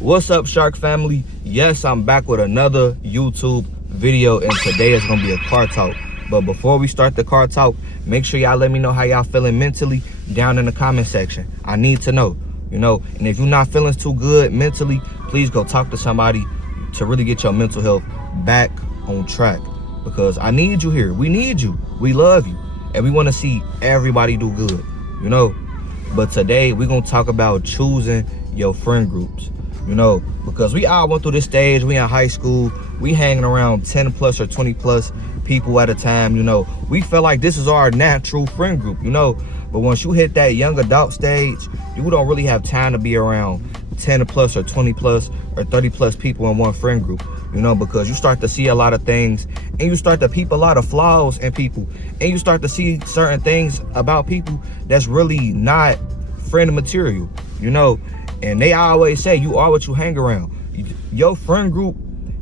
What's up, Shark family? Yes, I'm back with another YouTube video, and today is gonna be a car talk. But before we start the car talk, make sure y'all let me know how y'all feeling mentally down in the comment section. I need to know, and if you're not feeling too good mentally, please go talk to somebody to really get your mental health back on track, because I need you here. We need you. We love you, and we want to see everybody do good, But today we're gonna talk about choosing your friend groups, because we all went through this stage. We in high school, we hanging around 10 plus or 20 plus people at a time. We feel like this is our natural friend group, but once you hit that young adult stage, you don't really have time to be around 10 plus or 20 plus or 30 plus people in one friend group, because you start to see a lot of things, and you start to peep a lot of flaws in people, and you start to see certain things about people that's really not friend material, and they always say you are what you hang around. Your friend group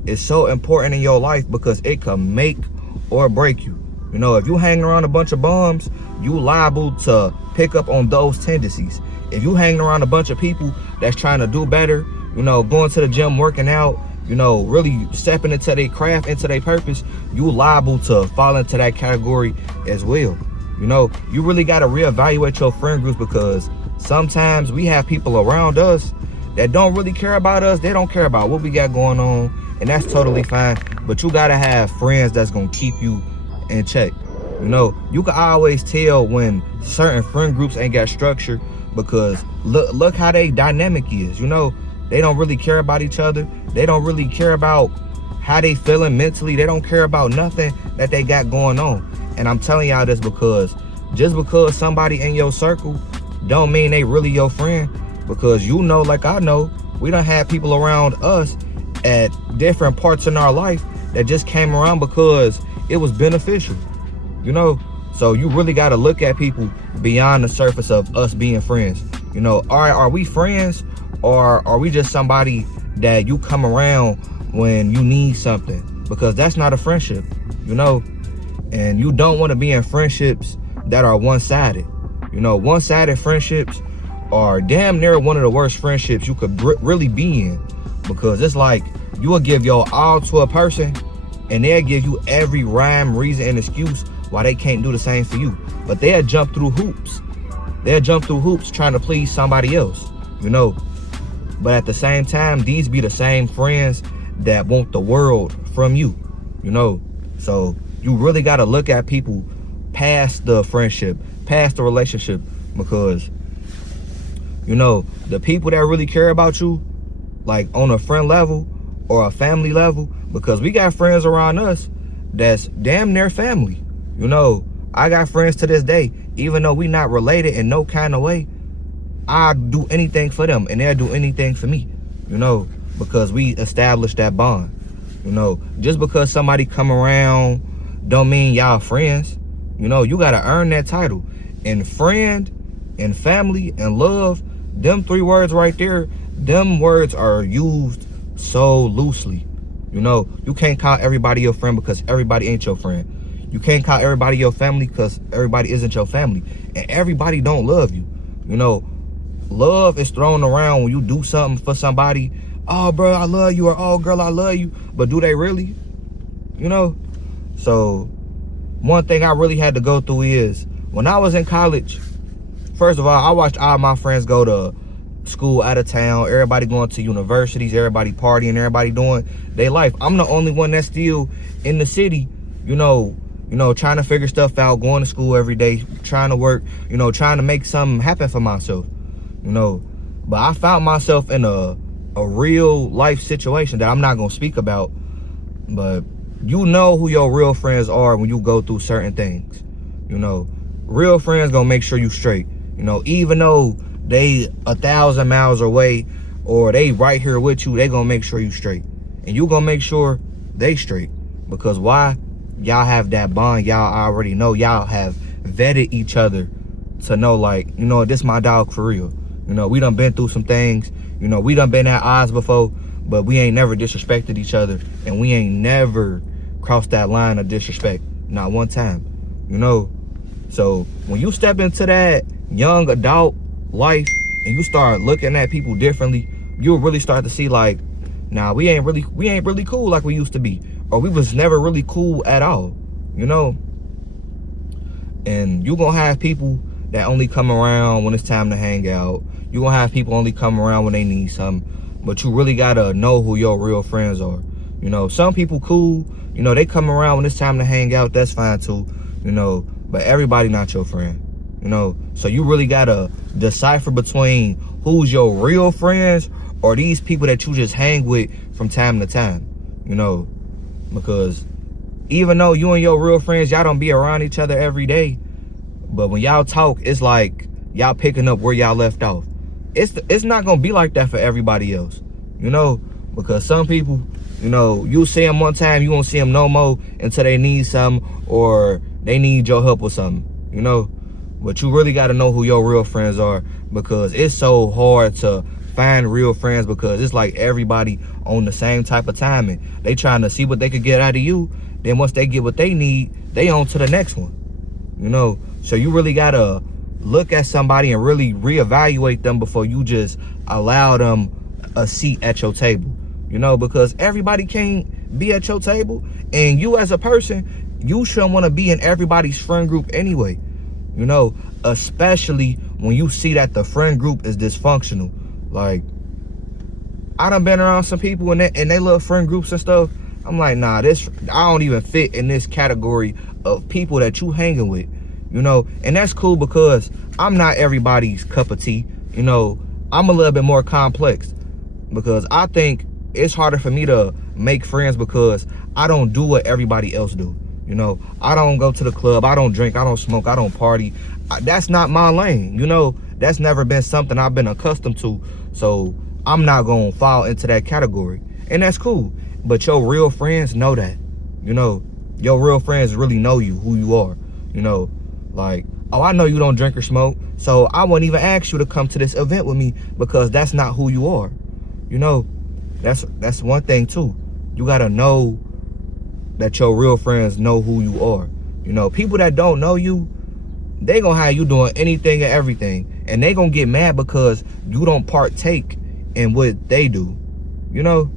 is so important in your life because it can make or break you. If you hang around a bunch of bums, you liable to pick up on those tendencies. If you hang around a bunch of people that's trying to do better, going to the gym, working out, really stepping into their craft, into their purpose, you liable to fall into that category as well. You really got to reevaluate your friend groups, because sometimes we have people around us that don't really care about us. They don't care about what we got going on, and that's totally fine. But you got to have friends that's going to keep you in check. You can always tell when certain friend groups ain't got structure, because look how they dynamic is. They don't really care about each other. They don't really care about how they feeling mentally. They don't care about nothing that they got going on. And I'm telling y'all this because just because somebody in your circle don't mean they really your friend, because like I know, we done had people around us at different parts in our life that just came around because it was beneficial, so you really got to look at people beyond the surface of us being friends. Are we friends, or are we just somebody that you come around when you need something? Because that's not a friendship, and you don't want to be in friendships that are one-sided. One-sided friendships are damn near one of the worst friendships you could really be in, because it's like you will give your all to a person, and they'll give you every rhyme, reason, and excuse why they can't do the same for you. But they'll jump through hoops. They'll jump through hoops trying to please somebody else, But at the same time, these be the same friends that want the world from you, So you really got to look at people past the friendship, past the relationship, because, the people that really care about you, like on a friend level or a family level, because we got friends around us that's damn near family. I got friends to this day, even though we not related in no kind of way, I do anything for them and they'll do anything for me, because we established that bond. Just because somebody come around don't mean y'all friends. You got to earn that title. And friend and family and love, them three words right there, them words are used so loosely. You can't call everybody your friend because everybody ain't your friend. You can't call everybody your family because everybody isn't your family. And everybody don't love you. Love is thrown around when you do something for somebody. Oh, bro, I love you. Or, oh, girl, I love you. But do they really? So one thing I really had to go through is when I was in college, first of all, I watched all my friends go to school out of town, everybody going to universities, everybody partying, everybody doing their life. I'm the only one that's still in the city, trying to figure stuff out, going to school every day, trying to work, trying to make something happen for myself, But I found myself in a real life situation that I'm not going to speak about, but who your real friends are when you go through certain things. Real friends gonna make sure you straight, even though they 1,000 miles away or they right here with you, they gonna make sure you straight, and you gonna make sure they straight. Because why? Y'all have that bond. Y'all already know. Y'all have vetted each other to know, like, this my dog for real. We done been through some things. We done been at odds before, but we ain't never disrespected each other, and we ain't never crossed that line of disrespect, not one time. So when you step into that young adult life and you start looking at people differently, you'll really start to see like, nah, we ain't really cool like we used to be, or we was never really cool at all, you know. And you gonna have people that only come around when it's time to hang out. You gonna have people only come around when they need something. But you really gotta know who your real friends are. You know, some people cool, you know, they come around when it's time to hang out, that's fine too, you know, but everybody not your friend, you know. So you really gotta decipher between who's your real friends or these people that you just hang with from time to time, you know. Because even though you and your real friends, y'all don't be around each other every day, but when y'all talk, it's like y'all picking up where y'all left off. It's not gonna be like that for everybody else, you know, because some people, you know, you see them one time, you won't see them no more until they need something or they need your help with something, you know. But you really got to know who your real friends are, because it's so hard to find real friends, because it's like everybody on the same type of timing. They trying to see what they could get out of you. Then once they get what they need, they on to the next one, you know. So you really got to look at somebody and really reevaluate them before you just allow them a seat at your table, you know, because everybody can't be at your table. And you as a person, you shouldn't want to be in everybody's friend group anyway, you know, especially when you see that the friend group is dysfunctional. Like, I done been around some people and they love friend groups and stuff. I'm like, nah, I don't even fit in this category of people that you hanging with, you know. And that's cool, because I'm not everybody's cup of tea, you know. I'm a little bit more complex, because I think it's harder for me to make friends because I don't do what everybody else do, you know. I don't go to the club, I don't drink, I don't smoke, I don't party. That's not my lane, you know. That's never been something I've been accustomed to, so I'm not gonna fall into that category, and that's cool. But your real friends know that, you know. Your real friends really know you, who you are, you know. Like, oh, I know you don't drink or smoke, so I won't even ask you to come to this event with me, because that's not who you are, you know. That's one thing too. You gotta know that your real friends know who you are, you know. People that don't know you, they gonna have you doing anything and everything, and they gonna get mad because you don't partake in what they do, you know.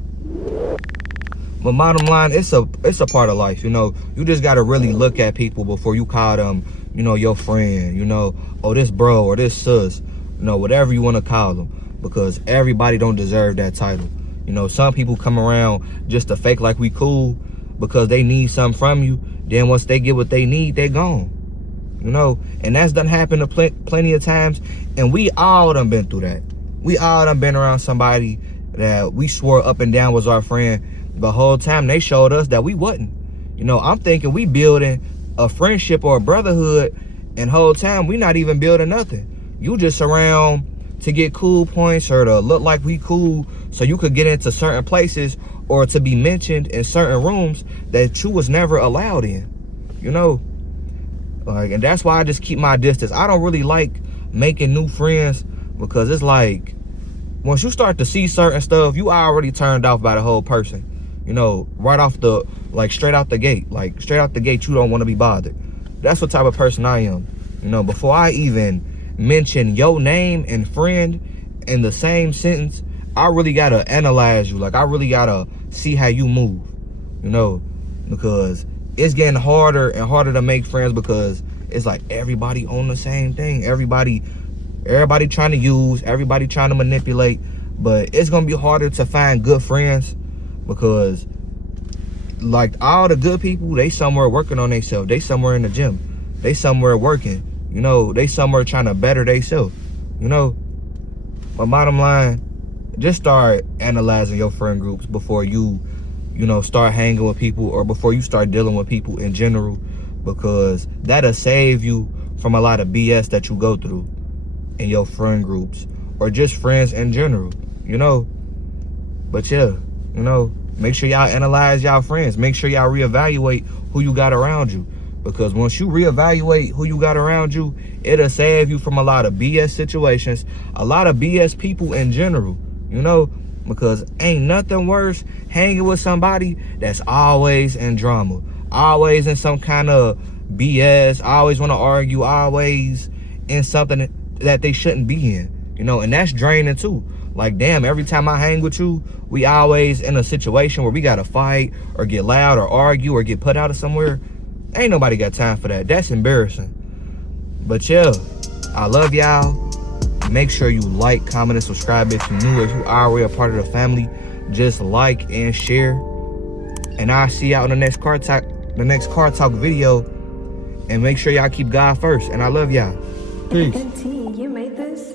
But bottom line, it's a part of life, you know. You just gotta really look at people before you call them, you know, your friend, you know, or this bro or this sis, you know, whatever you want to call them, because everybody don't deserve that title. You know, some people come around just to fake like we cool because they need something from you. Then once they get what they need, they gone, you know. And that's done happened to plenty of times, and we all done been through that. We all done been around somebody that we swore up and down was our friend. The whole time they showed us that we wasn't. You know, I'm thinking we building a friendship or a brotherhood, and whole time we not even building nothing. You just around to get cool points or to look like we cool so you could get into certain places or to be mentioned in certain rooms that you was never allowed in, you know. Like, and that's why I just keep my distance. I don't really like making new friends, because it's like, once you start to see certain stuff, you already turned off by the whole person, you know, right off the, like, straight out the gate. Like, straight out the gate, you don't want to be bothered. That's what type of person I am, you know. Before I even mention your name and friend in the same sentence, I really gotta analyze you. Like, I really gotta see how you move, you know, because it's getting harder and harder to make friends, because it's like everybody on the same thing. Everybody trying to use, everybody trying to manipulate. But it's gonna be harder to find good friends, because like all the good people, they somewhere working on themselves. They somewhere in the gym. They somewhere working, you know. They somewhere trying to better themselves, you know. But bottom line, just start analyzing your friend groups before you know, start hanging with people, or before you start dealing with people in general, because that'll save you from a lot of BS that you go through in your friend groups, or just friends in general, you know. But yeah, you know, make sure y'all analyze y'all friends. Make sure y'all reevaluate who you got around you, because once you reevaluate who you got around you, it'll save you from a lot of BS situations, a lot of BS people in general, you know. Because ain't nothing worse hanging with somebody that's always in drama, always in some kind of BS, always want to argue, always in something that they shouldn't be in, you know. And that's draining too, Like, damn, every time I hang with you, we always in a situation where we gotta fight or get loud or argue or get put out of somewhere. Ain't nobody got time for that. That's embarrassing. But yeah, I love y'all. Make sure you like, comment, and subscribe if you're new. If you are already a part of the family, just like and share. And I'll see y'all in the next car talk video. And make sure y'all keep God first. And I love y'all. Peace. You made this?